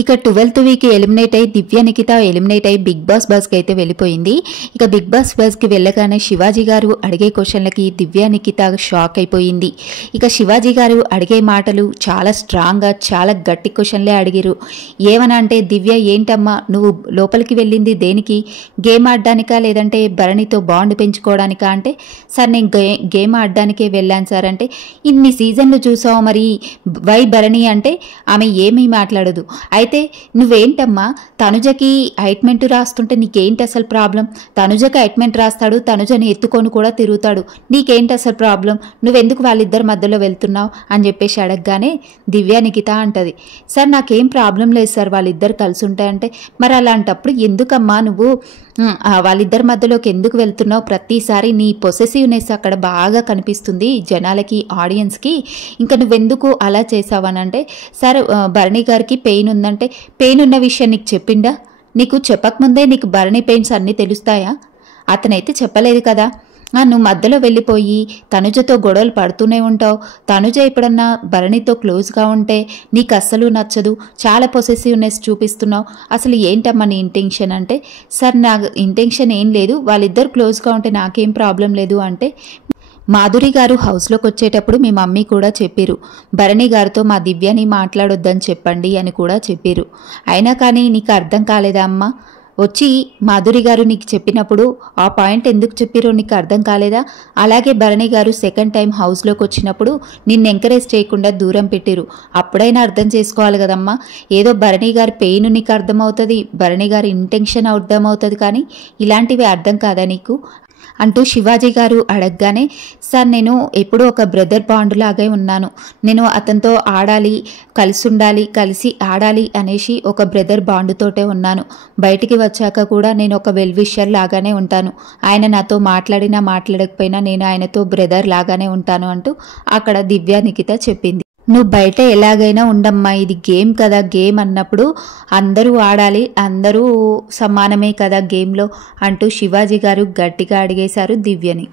ఇక 12th week eliminate అయ్యి దివ్య Nikhita eliminate అయ్యి బిగ్ బాస్ బస్కి అయితే వెళ్ళిపోయింది. ఇక బిగ్ బాస్ బస్కి వెళ్ళగానే శివాజీ గారు అడిగే క్వశ్చన్లకి దివ్య నిఖిత షాక్ అయిపోయింది. ఇక శివాజీ గారు అడిగే మాటలు చాలా స్ట్రాంగ్గా చాలా గట్టి క్వశ్చన్లే అడిగిరు. ఏమనంటే, దివ్య ఏంటమ్మా నువ్వు లోపలికి వెళ్ళింది దేనికి? గేమ్ ఆడడానికా లేదంటే భరణితో బాండ్ పెంచుకోవడానికా అంటే, సార్ నేను గేమ్ ఆడడానికే వెళ్ళాను సార్ అంటే, ఇన్ని సీజన్లు చూసావు మరి వై భరణి అంటే ఆమె ఏమీ మాట్లాడదు. అయితే నువ్వేంటమ్మా తనుజకి అయింట్మెంట్ రాస్తుంటే నీకేంటి అసలు ప్రాబ్లం? తనుజకి అయింట్మెంట్ రాస్తాడు, తనుజని ఎత్తుకొని కూడా తిరుగుతాడు, నీకేంటి అసలు ప్రాబ్లం? నువ్వెందుకు వాళ్ళిద్దరి మధ్యలో వెళ్తున్నావు అని చెప్పేసి అడగగానే దివ్య నిఖిత అంటది, సార్ నాకేం ప్రాబ్లం లేదు సార్ వాళ్ళిద్దరు కలిసి ఉంటాయంటే, మరి అలాంటప్పుడు ఎందుకమ్మా నువ్వు వాళ్ళిద్దరి మధ్యలోకి ఎందుకు వెళ్తున్నావు? ప్రతిసారి నీ పొసెసివ్నెస్ అక్కడ బాగా కనిపిస్తుంది జనాలకి, ఆడియన్స్కి. ఇంకా నువ్వెందుకు అలా చేసావనంటే, సార్ భరణి గారికి పెయిన్ ఉందంటే, పెయిన్ ఉన్న విషయం నీకు చెప్పిండా? నీకు చెప్పకముందే నీకు భరణి పెయిన్స్ అన్నీ తెలుస్తాయా? అతనైతే చెప్పలేదు కదా. నువ్వు మధ్యలో వెళ్ళిపోయి తనుజతో గొడవలు పడుతూనే ఉంటావు. తనుజ ఎప్పుడన్నా భరణితో క్లోజ్గా ఉంటే నీకు అస్సలు నచ్చదు, చాలా పొసెసివ్నెస్ చూపిస్తున్నావు. అసలు ఏంటమ్మా నీ ఇంటెన్షన్ అంటే, సార్ నా ఇంటెన్షన్ ఏం లేదు, వాళ్ళిద్దరు క్లోజ్గా ఉంటే నాకేం ప్రాబ్లం లేదు అంటే, మాధురి గారు హౌస్లోకి వచ్చేటప్పుడు మీ మమ్మీ కూడా చెప్పారు, భరణి గారితో మా దివ్యని మాట్లాడొద్దని చెప్పండి అని కూడా చెప్పారు. అయినా కానీ నీకు అర్థం కాలేదా అమ్మా? వచ్చి మాధురి గారు నీకు చెప్పినప్పుడు ఆ పాయింట్ ఎందుకు చెప్పారో నీకు అర్థం కాలేదా? అలాగే భరణి గారు సెకండ్ టైం హౌస్లోకి వచ్చినప్పుడు నిన్ను ఎంకరేజ్ చేయకుండా దూరం పెట్టారు. అప్పుడైనా అర్థం చేసుకోవాలి కదమ్మా. ఏదో భరణి గారి పెయిన్ నీకు అర్థమవుతుంది, భరణి గారి ఇంటెన్షన్ అర్థమవుతుంది, కానీ ఇలాంటివి అర్థం కాదా నీకు అంటూ శివాజీ గారు అడగగానే, సార్ నేను ఎప్పుడూ ఒక బ్రదర్ బాండ్ లాగే ఉన్నాను, నేను అతనితో ఆడాలి, కలిసి ఉండాలి, కలిసి ఆడాలి అనేసి ఒక బ్రదర్ బాండ్తోటే ఉన్నాను. బయటికి వచ్చాక కూడా నేను ఒక వెల్ విషర్ లాగానే ఉంటాను. ఆయన నాతో మాట్లాడినా మాట్లాడకపోయినా నేను ఆయనతో బ్రదర్ లాగానే ఉంటాను అంటూ అక్కడ దివ్య నిఖిత చెప్పింది. నువ్వు బయట ఎలాగైనా ఉండమ్మా, ఇది గేమ్ కదా, గేమ్ అన్నప్పుడు అందరూ ఆడాలి, అందరూ సమానమే కదా గేమ్లో అంటూ శివాజీ గారు గట్టిగా అడిగేశారు దివ్యని.